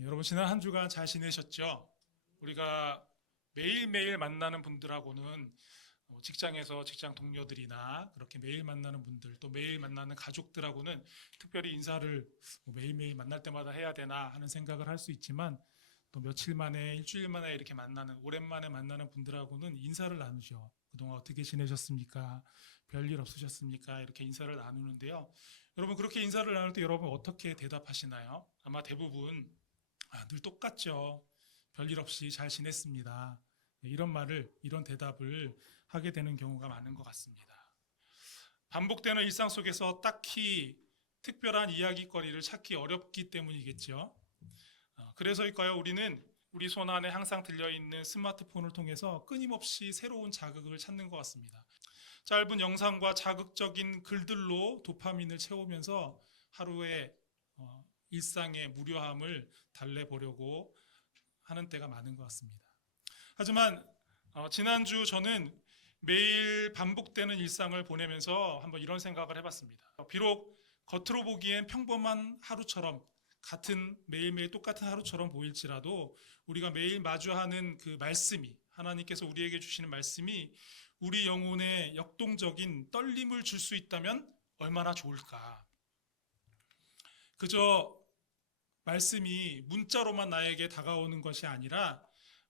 여러분 지난 한 주간 잘 지내셨죠? 우리가 매일매일 만나는 분들하고는 직장에서 직장 동료들이나 그렇게 매일 만나는 분들 또 매일 만나는 가족들하고는 특별히 인사를 매일매일 만날 때마다 해야 되나 하는 생각을 할 수 있지만 또 며칠 만에 일주일 만에 이렇게 만나는 오랜만에 만나는 분들하고는 인사를 나누죠. 그동안 어떻게 지내셨습니까? 별일 없으셨습니까? 이렇게 인사를 나누는데요. 여러분 그렇게 인사를 나눌 때 여러분 어떻게 대답하시나요? 아마 대부분 늘 똑같죠. 별일 없이 잘 지냈습니다. 이런 말을, 이런 대답을 하게 되는 경우가 많은 것 같습니다. 반복되는 일상 속에서 딱히 특별한 이야기거리를 찾기 어렵기 때문이겠죠. 그래서일까요? 우리는 우리 손 안에 항상 들려있는 스마트폰을 통해서 끊임없이 새로운 자극을 찾는 것 같습니다. 짧은 영상과 자극적인 글들로 도파민을 채우면서 하루의 일상의 무료함을 달래보려고 하는 때가 많은 것 같습니다. 하지만 지난주 저는 매일 반복되는 일상을 보내면서 한번 이런 생각을 해봤습니다. 비록 겉으로 보기엔 평범한 하루처럼 같은 매일매일 똑같은 하루처럼 보일지라도 우리가 매일 마주하는 그 말씀이 하나님께서 우리에게 주시는 말씀이 우리 영혼에 역동적인 떨림을 줄 수 있다면 얼마나 좋을까. 그저 말씀이 문자로만 나에게 다가오는 것이 아니라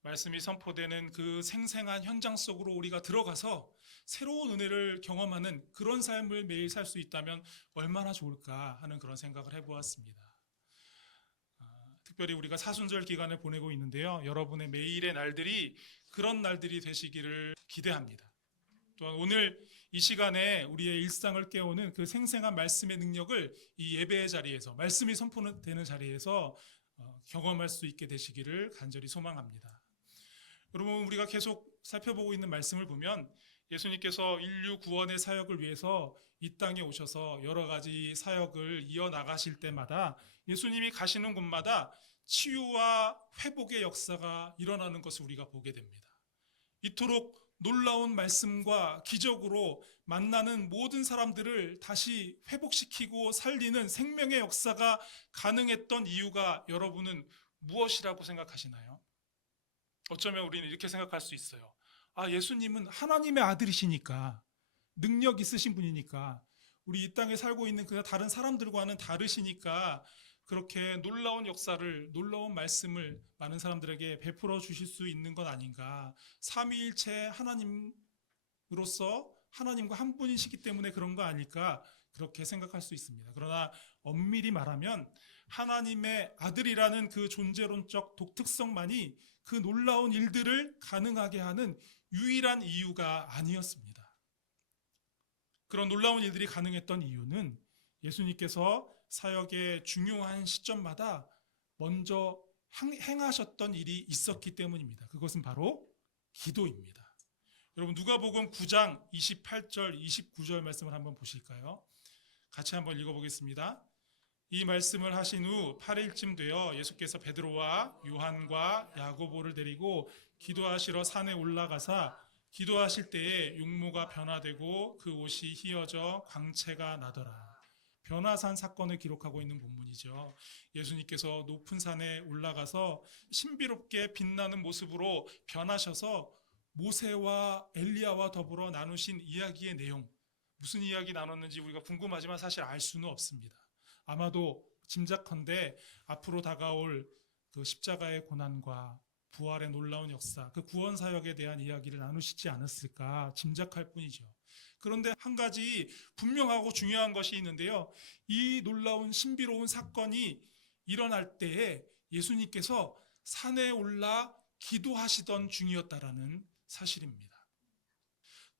말씀이 선포되는 그 생생한 현장 속으로 우리가 들어가서 새로운 은혜를 경험하는 그런 삶을 매일 살 수 있다면 얼마나 좋을까 하는 그런 생각을 해보았습니다. 특별히 우리가 사순절 기간을 보내고 있는데요. 여러분의 매일의 날들이 그런 날들이 되시기를 기대합니다. 또한 오늘 이 시간에 우리의 일상을 깨우는 그 생생한 말씀의 능력을 이 예배의 자리에서 말씀이 선포되는 자리에서 경험할 수 있게 되시기를 간절히 소망합니다. 여러분 우리가 계속 살펴보고 있는 말씀을 보면 예수님께서 인류 구원의 사역을 위해서 이 땅에 오셔서 여러 가지 사역을 이어나가실 때마다 예수님이 가시는 곳마다 치유와 회복의 역사가 일어나는 것을 우리가 보게 됩니다. 이토록 놀라운 말씀과 기적으로 만나는 모든 사람들을 다시 회복시키고 살리는 생명의 역사가 가능했던 이유가 여러분은 무엇이라고 생각하시나요? 어쩌면 우리는 이렇게 생각할 수 있어요. 예수님은 하나님의 아들이시니까, 능력 있으신 분이니까, 우리 이 땅에 살고 있는 그 다른 사람들과는 다르시니까 그렇게 놀라운 역사를, 놀라운 말씀을 많은 사람들에게 베풀어 주실 수 있는 것 아닌가. 삼위일체 하나님으로서 하나님과 한 분이시기 때문에 그런 거 아닐까 그렇게 생각할 수 있습니다. 그러나 엄밀히 말하면 하나님의 아들이라는 그 존재론적 독특성만이 그 놀라운 일들을 가능하게 하는 유일한 이유가 아니었습니다. 그런 놀라운 일들이 가능했던 이유는 예수님께서 사역의 중요한 시점마다 먼저 행하셨던 일이 있었기 때문입니다. 그것은 바로 기도입니다. 여러분 누가복음 9장 28절 29절 말씀을 한번 보실까요? 같이 한번 읽어보겠습니다. 이 말씀을 하신 후 8일쯤 되어 예수께서 베드로와 요한과 야고보를 데리고 기도하시러 산에 올라가사 기도하실 때에 용모가 변화되고 그 옷이 휘어져 광채가 나더라. 변화산 사건을 기록하고 있는 본문이죠. 예수님께서 높은 산에 올라가서 신비롭게 빛나는 모습으로 변하셔서 모세와 엘리야와 더불어 나누신 이야기의 내용, 무슨 이야기 나눴는지 우리가 궁금하지만 사실 알 수는 없습니다. 아마도 짐작컨대 앞으로 다가올 그 십자가의 고난과 부활의 놀라운 역사, 그 구원 사역에 대한 이야기를 나누시지 않았을까 짐작할 뿐이죠. 그런데 한 가지 분명하고 중요한 것이 있는데요. 이 놀라운 신비로운 사건이 일어날 때에 예수님께서 산에 올라 기도하시던 중이었다라는 사실입니다.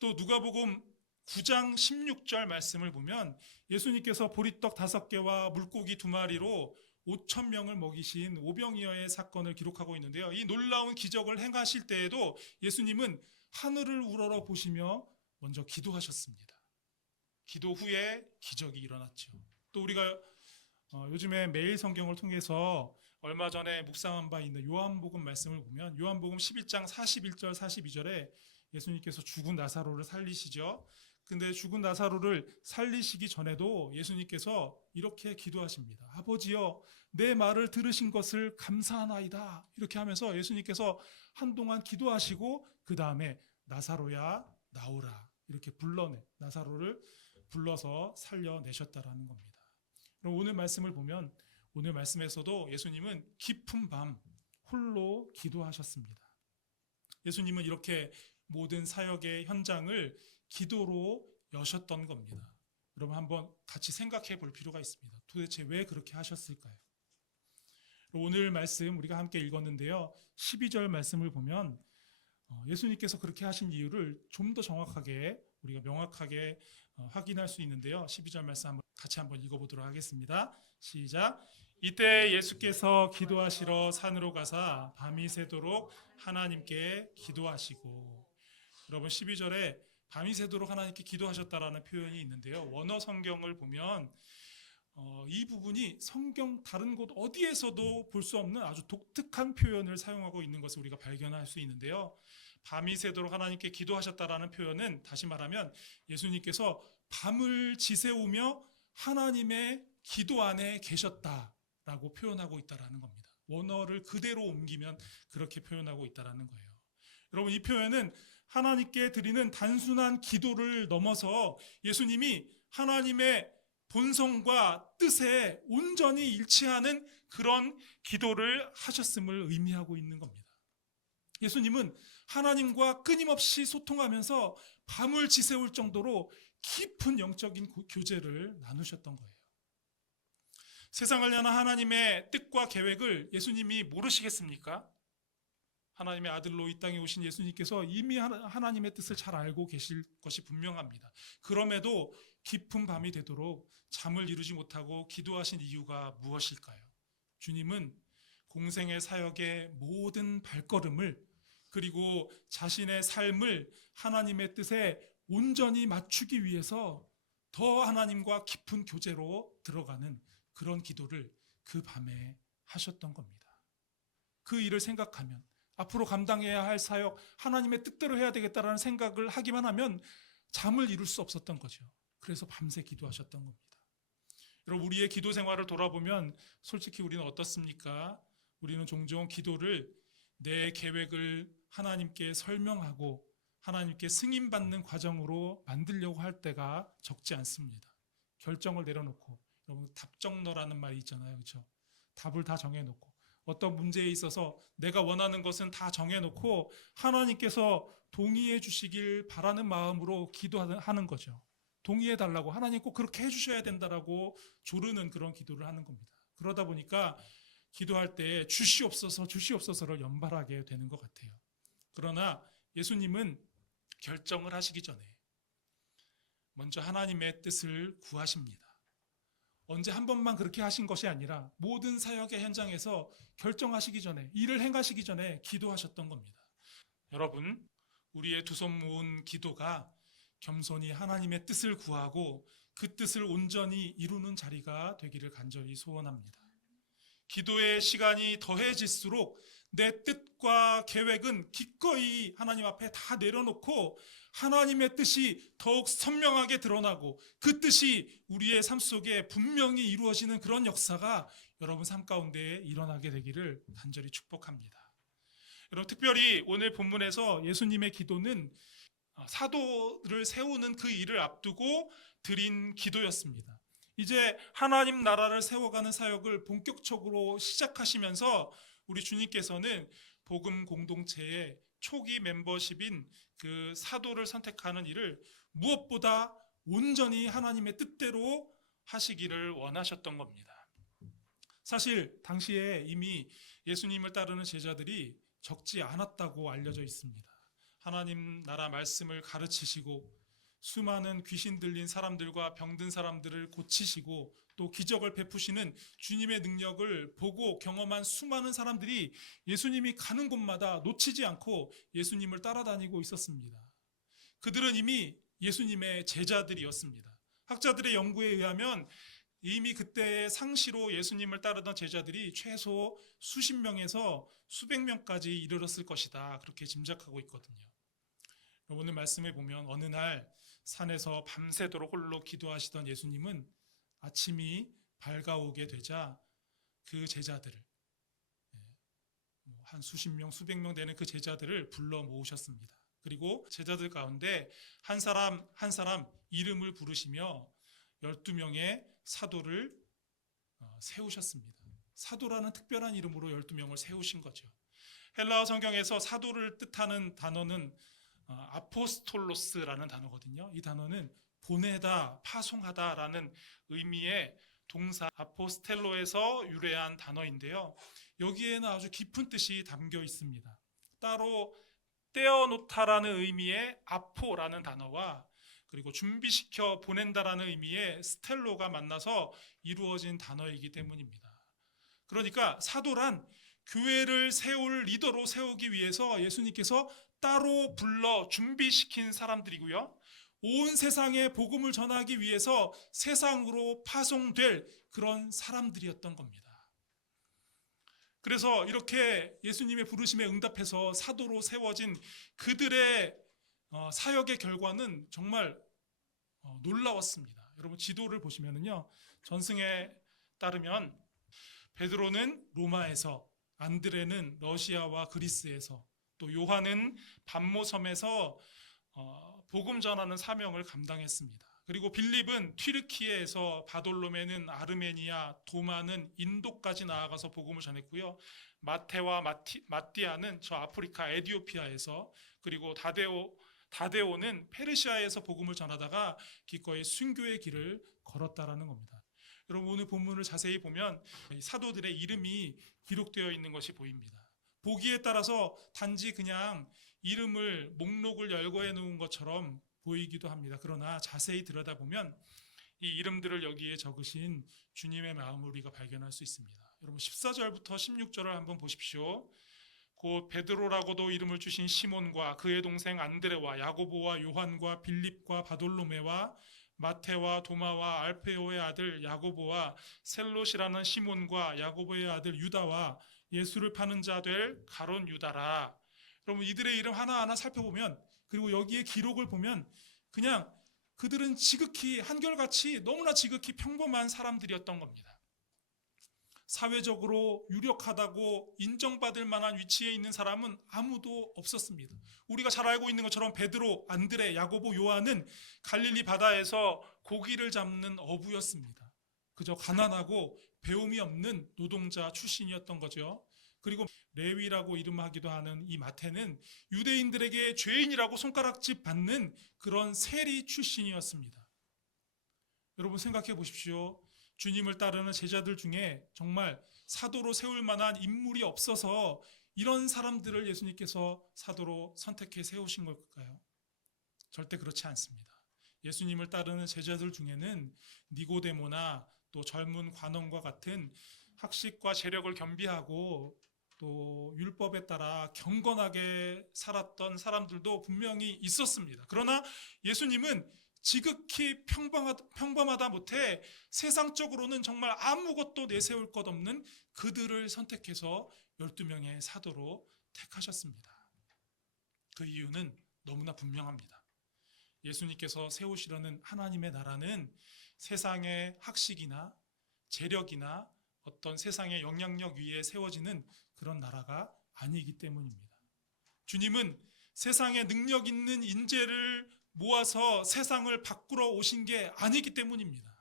또 누가복음 9장 16절 말씀을 보면 예수님께서 보리떡 5개와 물고기 2마리로 5천 명을 먹이신 오병이어의 사건을 기록하고 있는데요. 이 놀라운 기적을 행하실 때에도 예수님은 하늘을 우러러 보시며 먼저 기도하셨습니다. 기도 후에 기적이 일어났죠. 또 우리가 요즘에 매일 성경을 통해서 얼마 전에 묵상한 바 있는 요한복음 말씀을 보면 요한복음 11장 41절 42절에 예수님께서 죽은 나사로를 살리시죠. 근데 죽은 나사로를 살리시기 전에도 예수님께서 이렇게 기도하십니다. 아버지여, 내 말을 들으신 것을 감사하나이다. 이렇게 하면서 예수님께서 한동안 기도하시고 그 다음에 나사로야 나오라 이렇게 나사로를 불러서 살려내셨다라는 겁니다. 그럼 오늘 말씀을 보면 오늘 말씀에서도 예수님은 깊은 밤 홀로 기도하셨습니다. 예수님은 이렇게 모든 사역의 현장을 기도로 여셨던 겁니다. 여러분 한번 같이 생각해 볼 필요가 있습니다. 도대체 왜 그렇게 하셨을까요? 오늘 말씀 우리가 함께 읽었는데요. 12절 말씀을 보면 예수님께서 그렇게 하신 이유를 좀 더 정확하게 우리가 명확하게 확인할 수 있는데요. 12절 말씀 같이 한번 읽어보도록 하겠습니다. 시작. 이때 예수께서 기도하시러 산으로 가사 밤이 새도록 하나님께 기도하시고. 여러분 12절에 밤이 새도록 하나님께 기도하셨다라는 표현이 있는데요. 원어 성경을 보면 이 부분이 성경 다른 곳 어디에서도 볼 수 없는 아주 독특한 표현을 사용하고 있는 것을 우리가 발견할 수 있는데요. 밤이 새도록 하나님께 기도하셨다라는 표현은 다시 말하면 예수님께서 밤을 지새우며 하나님의 기도 안에 계셨다라고 표현하고 있다라는 겁니다. 원어를 그대로 옮기면 그렇게 표현하고 있다라는 거예요. 여러분 이 표현은 하나님께 드리는 단순한 기도를 넘어서 예수님이 하나님의 본성과 뜻에 온전히 일치하는 그런 기도를 하셨음을 의미하고 있는 겁니다. 예수님은 하나님과 끊임없이 소통하면서 밤을 지새울 정도로 깊은 영적인 교제를 나누셨던 거예요. 세상을 향한 하나님의 뜻과 계획을 예수님이 모르시겠습니까? 하나님의 아들로 이 땅에 오신 예수님께서 이미 하나님의 뜻을 잘 알고 계실 것이 분명합니다. 그럼에도 깊은 밤이 되도록 잠을 이루지 못하고 기도하신 이유가 무엇일까요? 주님은 공생의 사역의 모든 발걸음을 그리고 자신의 삶을 하나님의 뜻에 온전히 맞추기 위해서 더 하나님과 깊은 교제로 들어가는 그런 기도를 그 밤에 하셨던 겁니다. 그 일을 생각하면 앞으로 감당해야 할 사역, 하나님의 뜻대로 해야 되겠다라는 생각을 하기만 하면 잠을 이룰 수 없었던 거죠. 그래서 밤새 기도하셨던 겁니다. 여러분 우리의 기도 생활을 돌아보면 솔직히 우리는 어떻습니까? 우리는 종종 기도를 내 계획을 하나님께 설명하고 하나님께 승인받는 과정으로 만들려고 할 때가 적지 않습니다. 결정을 내려놓고 여러분 답정너라는 말이 있잖아요. 그렇죠? 답을 다 정해놓고 어떤 문제에 있어서 내가 원하는 것은 다 정해놓고 하나님께서 동의해 주시길 바라는 마음으로 기도하는 거죠. 동의해 달라고 하나님 꼭 그렇게 해주셔야 된다라고 조르는 그런 기도를 하는 겁니다. 그러다 보니까 기도할 때 주시옵소서를 연발하게 되는 것 같아요. 그러나 예수님은 결정을 하시기 전에 먼저 하나님의 뜻을 구하십니다. 언제 한 번만 그렇게 하신 것이 아니라 모든 사역의 현장에서 결정하시기 전에 일을 행하시기 전에 기도하셨던 겁니다. 여러분 우리의 두 손 모은 기도가 겸손히 하나님의 뜻을 구하고 그 뜻을 온전히 이루는 자리가 되기를 간절히 소원합니다. 기도의 시간이 더해질수록 내 뜻과 계획은 기꺼이 하나님 앞에 다 내려놓고 하나님의 뜻이 더욱 선명하게 드러나고 그 뜻이 우리의 삶 속에 분명히 이루어지는 그런 역사가 여러분 삶 가운데 일어나게 되기를 간절히 축복합니다. 여러분 특별히 오늘 본문에서 예수님의 기도는 사도를 세우는 그 일을 앞두고 드린 기도였습니다. 이제 하나님 나라를 세워가는 사역을 본격적으로 시작하시면서 우리 주님께서는 복음 공동체의 초기 멤버십인 그 사도를 선택하는 일을 무엇보다 온전히 하나님의 뜻대로 하시기를 원하셨던 겁니다. 사실 당시에 이미 예수님을 따르는 제자들이 적지 않았다고 알려져 있습니다. 하나님 나라 말씀을 가르치시고 수많은 귀신 들린 사람들과 병든 사람들을 고치시고 또 기적을 베푸시는 주님의 능력을 보고 경험한 수많은 사람들이 예수님이 가는 곳마다 놓치지 않고 예수님을 따라다니고 있었습니다. 그들은 이미 예수님의 제자들이었습니다. 학자들의 연구에 의하면 이미 그때의 상시로 예수님을 따르던 제자들이 최소 수십 명에서 수백 명까지 이르렀을 것이다. 그렇게 짐작하고 있거든요. 오늘 말씀에 보면 어느 날 산에서 밤새도록 홀로 기도하시던 예수님은 아침이 밝아오게 되자 그 제자들을, 한 수십 명, 수백 명 되는 그 제자들을 불러 모으셨습니다. 그리고 제자들 가운데 한 사람 한 사람 이름을 부르시며 12명의 사도를 세우셨습니다. 사도라는 특별한 이름으로 12명을 세우신 거죠. 헬라어 성경에서 사도를 뜻하는 단어는 아포스톨로스라는 단어거든요. 이 단어는 보내다, 파송하다라는 의미의 동사 아포스텔로에서 유래한 단어인데요. 여기에는 아주 깊은 뜻이 담겨 있습니다. 따로 떼어놓다라는 의미의 아포라는 단어와 그리고 준비시켜 보낸다라는 의미의 스텔로가 만나서 이루어진 단어이기 때문입니다. 그러니까 사도란 교회를 세울 리더로 세우기 위해서 예수님께서 따로 불러 준비시킨 사람들이고요. 온 세상에 복음을 전하기 위해서 세상으로 파송될 그런 사람들이었던 겁니다. 그래서 이렇게 예수님의 부르심에 응답해서 사도로 세워진 그들의 사역의 결과는 정말 놀라웠습니다. 여러분 지도를 보시면은요, 전승에 따르면 베드로는 로마에서, 안드레는 러시아와 그리스에서, 또 요한은 반모섬에서 복음 전하는 사명을 감당했습니다. 그리고 빌립은 튀르키예에서, 바돌로메는 아르메니아, 도마는 인도까지 나아가서 복음을 전했고요. 마테와 마띠아는 저 아프리카 에디오피아에서, 그리고 다데오는 페르시아에서 복음을 전하다가 기꺼이 순교의 길을 걸었다라는 겁니다. 여러분 오늘 본문을 자세히 보면 사도들의 이름이 기록되어 있는 것이 보입니다. 보기에 따라서 단지 그냥 이름을 목록을 열거해 놓은 것처럼 보이기도 합니다. 그러나 자세히 들여다보면 이 이름들을 여기에 적으신 주님의 마음을 우리가 발견할 수 있습니다. 여러분 14절부터 16절을 한번 보십시오. 곧 베드로라고도 이름을 주신 시몬과 그의 동생 안드레와 야고보와 요한과 빌립과 바돌로메와 마테와 도마와 알페오의 아들 야고보와 셀롯이라는 시몬과 야고보의 아들 유다와 예수를 파는 자 될 가룟 유다라. 여러분 이들의 이름 하나하나 살펴보면, 그리고 여기에 기록을 보면 그냥 그들은 지극히 한결같이 너무나 지극히 평범한 사람들이었던 겁니다. 사회적으로 유력하다고 인정받을 만한 위치에 있는 사람은 아무도 없었습니다. 우리가 잘 알고 있는 것처럼 베드로, 안드레, 야고보, 요한은 갈릴리 바다에서 고기를 잡는 어부였습니다. 그저 가난하고 배움이 없는 노동자 출신이었던 거죠. 그리고 레위라고 이름하기도 하는 이 마태는 유대인들에게 죄인이라고 손가락질 받는 그런 세리 출신이었습니다. 여러분 생각해 보십시오. 주님을 따르는 제자들 중에 정말 사도로 세울 만한 인물이 없어서 이런 사람들을 예수님께서 사도로 선택해 세우신 걸까요? 절대 그렇지 않습니다. 예수님을 따르는 제자들 중에는 니고데모나 또 젊은 관원과 같은 학식과 재력을 겸비하고 또 율법에 따라 경건하게 살았던 사람들도 분명히 있었습니다. 그러나 예수님은 지극히 평범하다 못해 세상적으로는 정말 아무것도 내세울 것 없는 그들을 선택해서 12명의 사도로 택하셨습니다. 그 이유는 너무나 분명합니다. 예수님께서 세우시려는 하나님의 나라는 세상의 학식이나 재력이나 어떤 세상의 영향력 위에 세워지는 그런 나라가 아니기 때문입니다. 주님은 세상에 능력 있는 인재를 모아서 세상을 바꾸러 오신 게 아니기 때문입니다.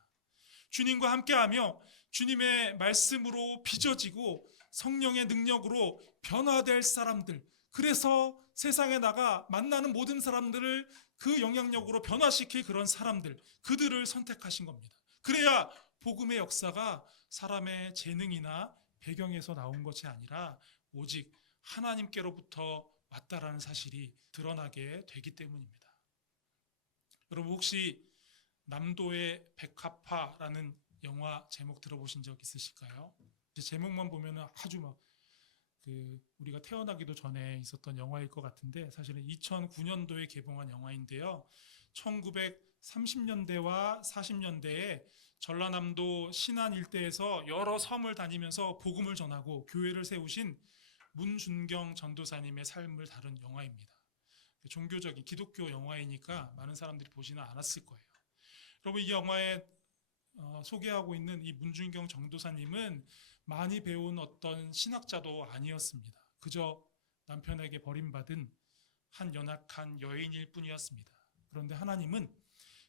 주님과 함께하며 주님의 말씀으로 빚어지고 성령의 능력으로 변화될 사람들, 그래서 세상에 나가 만나는 모든 사람들을 그 영향력으로 변화시킬 그런 사람들, 그들을 선택하신 겁니다. 그래야 복음의 역사가 사람의 재능이나 배경에서 나온 것이 아니라 오직 하나님께로부터 왔다라는 사실이 드러나게 되기 때문입니다. 여러분 혹시 남도의 백합화라는 영화 제목 들어보신 적 있으실까요? 제목만 보면 아주 우리가 태어나기도 전에 있었던 영화일 것 같은데, 사실은 2009년도에 개봉한 영화인데요. 1930년대와 40년대에 전라남도 신안 일대에서 여러 섬을 다니면서 복음을 전하고 교회를 세우신 문준경 전도사님의 삶을 다룬 영화입니다. 종교적인 기독교 영화이니까 많은 사람들이 보지는 않았을 거예요. 여러분, 이 영화에 소개하고 있는 이 문준경 전도사님은 많이 배운 어떤 신학자도 아니었습니다. 그저 남편에게 버림받은 한 연약한 여인일 뿐이었습니다. 그런데 하나님은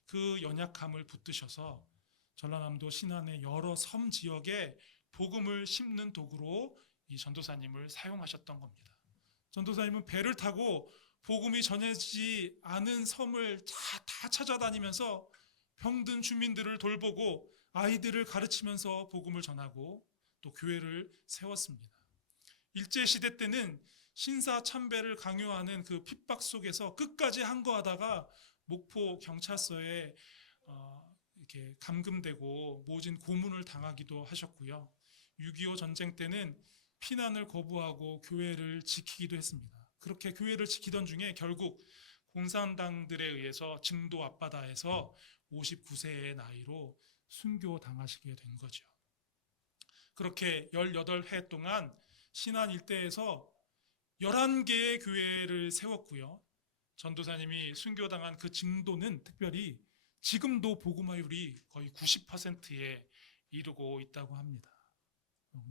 그 연약함을 붙드셔서 전라남도 신안의 여러 섬 지역에 복음을 심는 도구로 이 전도사님을 사용하셨던 겁니다. 전도사님은 배를 타고 복음이 전해지지 않은 섬을 다 찾아다니면서 병든 주민들을 돌보고 아이들을 가르치면서 복음을 전하고 또 교회를 세웠습니다. 일제시대 때는 신사참배를 강요하는 그 핍박 속에서 끝까지 항거하다가 목포 경찰서에 이렇게 감금되고 모진 고문을 당하기도 하셨고요. 6.25 전쟁 때는 피난을 거부하고 교회를 지키기도 했습니다. 그렇게 교회를 지키던 중에 결국 공산당들에 의해서 증도 앞바다에서 59세의 나이로 순교당하시게 된 거죠. 그렇게 18해 동안 신안 일대에서 11개의 교회를 세웠고요. 전도사님이 순교당한 그 증도는 특별히 지금도 복음화율이 거의 90%에 이르고 있다고 합니다.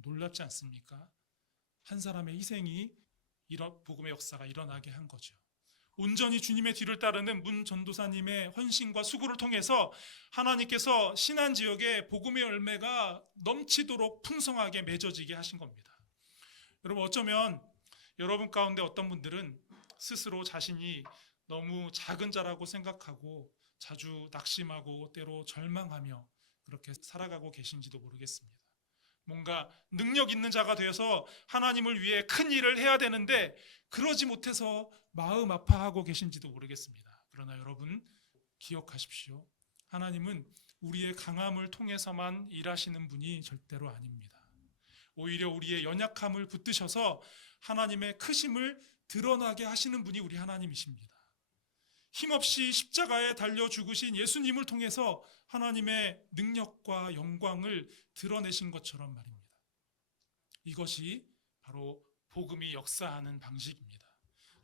놀랍지 않습니까? 한 사람의 희생이 이런 복음의 역사가 일어나게 한 거죠. 온전히 주님의 뒤를 따르는 문 전도사님의 헌신과 수고를 통해서 하나님께서 신안 지역에 복음의 열매가 넘치도록 풍성하게 맺어지게 하신 겁니다. 여러분, 어쩌면 여러분 가운데 어떤 분들은 스스로 자신이 너무 작은 자라고 생각하고 자주 낙심하고 때로 절망하며 그렇게 살아가고 계신지도 모르겠습니다. 뭔가 능력 있는 자가 되어서 하나님을 위해 큰 일을 해야 되는데 그러지 못해서 마음 아파하고 계신지도 모르겠습니다. 그러나 여러분 기억하십시오. 하나님은 우리의 강함을 통해서만 일하시는 분이 절대로 아닙니다. 오히려 우리의 연약함을 붙드셔서 하나님의 크심을 드러나게 하시는 분이 우리 하나님이십니다. 힘없이 십자가에 달려 죽으신 예수님을 통해서 하나님의 능력과 영광을 드러내신 것처럼 말입니다. 이것이 바로 복음이 역사하는 방식입니다.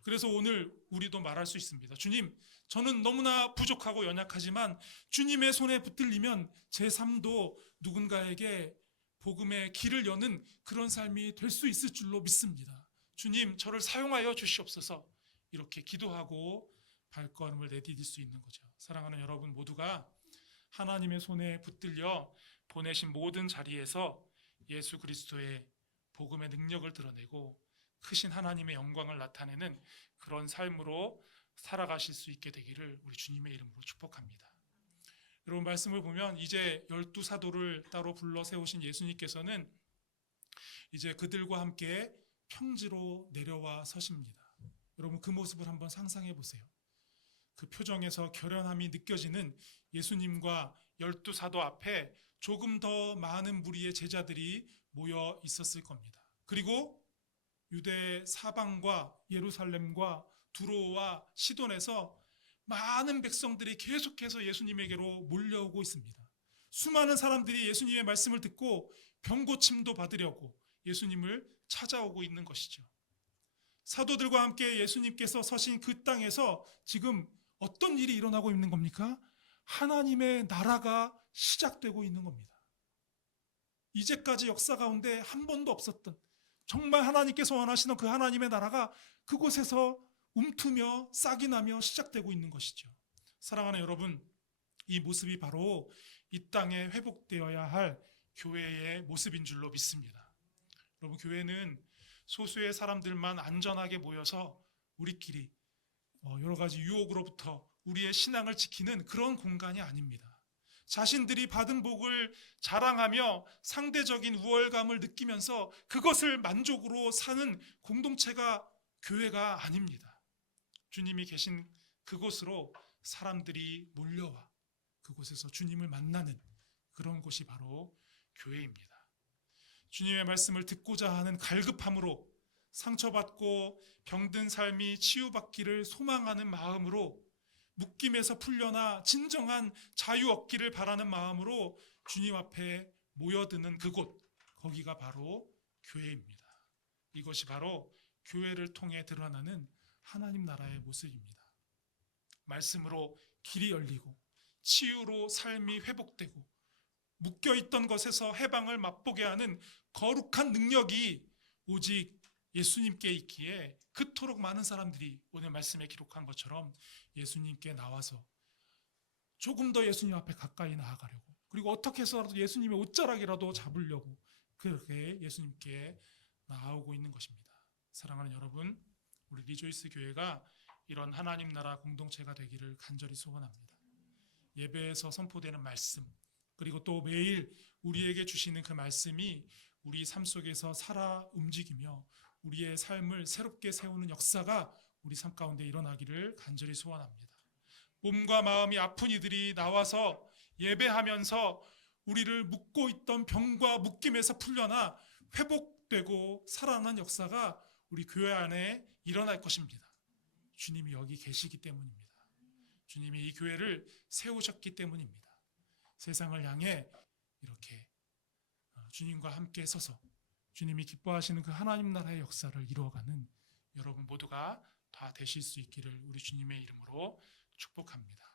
그래서 오늘 우리도 말할 수 있습니다. 주님, 저는 너무나 부족하고 연약하지만 주님의 손에 붙들리면 제 삶도 누군가에게 복음의 길을 여는 그런 삶이 될 수 있을 줄로 믿습니다. 주님, 저를 사용하여 주시옵소서. 이렇게 기도하고 발걸음을 내디딜 수 있는 거죠. 사랑하는 여러분 모두가 하나님의 손에 붙들려 보내신 모든 자리에서 예수 그리스도의 복음의 능력을 드러내고 크신 하나님의 영광을 나타내는 그런 삶으로 살아가실 수 있게 되기를 우리 주님의 이름으로 축복합니다. 여러분, 말씀을 보면 이제 12사도를 따로 불러 세우신 예수님께서는 이제 그들과 함께 평지로 내려와 서십니다. 여러분, 그 모습을 한번 상상해 보세요. 그 표정에서 결연함이 느껴지는 예수님과 12사도 앞에 조금 더 많은 무리의 제자들이 모여 있었을 겁니다. 그리고 유대 사방과 예루살렘과 두로와 시돈에서 많은 백성들이 계속해서 예수님에게로 몰려오고 있습니다. 수많은 사람들이 예수님의 말씀을 듣고 병고침도 받으려고 예수님을 찾아오고 있는 것이죠. 사도들과 함께 예수님께서 서신 그 땅에서 지금 어떤 일이 일어나고 있는 겁니까? 하나님의 나라가 시작되고 있는 겁니다. 이제까지 역사 가운데 한 번도 없었던, 정말 하나님께서 원하시는 그 하나님의 나라가 그곳에서 움트며 싹이 나며 시작되고 있는 것이죠. 사랑하는 여러분, 이 모습이 바로 이 땅에 회복되어야 할 교회의 모습인 줄로 믿습니다. 여러분, 교회는 소수의 사람들만 안전하게 모여서 우리끼리 여러 가지 유혹으로부터 우리의 신앙을 지키는 그런 공간이 아닙니다. 자신들이 받은 복을 자랑하며 상대적인 우월감을 느끼면서 그것을 만족으로 사는 공동체가 교회가 아닙니다. 주님이 계신 그곳으로 사람들이 몰려와 그곳에서 주님을 만나는 그런 곳이 바로 교회입니다. 주님의 말씀을 듣고자 하는 갈급함으로, 상처받고 병든 삶이 치유받기를 소망하는 마음으로, 묶임에서 풀려나 진정한 자유 얻기를 바라는 마음으로 주님 앞에 모여드는 그곳, 거기가 바로 교회입니다. 이것이 바로 교회를 통해 드러나는 하나님 나라의 모습입니다. 말씀으로 길이 열리고 치유로 삶이 회복되고 묶여있던 것에서 해방을 맛보게 하는 거룩한 능력이 오직 예수님께 있기에 그토록 많은 사람들이 오늘 말씀에 기록한 것처럼 예수님께 나와서 조금 더 예수님 앞에 가까이 나아가려고, 그리고 어떻게 해서라도 예수님의 옷자락이라도 잡으려고 그렇게 예수님께 나아오고 있는 것입니다. 사랑하는 여러분, 우리 리조이스 교회가 이런 하나님 나라 공동체가 되기를 간절히 소원합니다. 예배에서 선포되는 말씀, 그리고 또 매일 우리에게 주시는 그 말씀이 우리 삶 속에서 살아 움직이며 우리의 삶을 새롭게 세우는 역사가 우리 삶 가운데 일어나기를 간절히 소원합니다. 몸과 마음이 아픈 이들이 나와서 예배하면서 우리를 묶고 있던 병과 묶임에서 풀려나 회복되고 살아난 역사가 우리 교회 안에 일어날 것입니다. 주님이 여기 계시기 때문입니다. 주님이 이 교회를 세우셨기 때문입니다. 세상을 향해 이렇게 주님과 함께 서서 주님이 기뻐하시는 그 하나님 나라의 역사를 이루어가는 여러분 모두가 다 되실 수 있기를 우리 주님의 이름으로 축복합니다.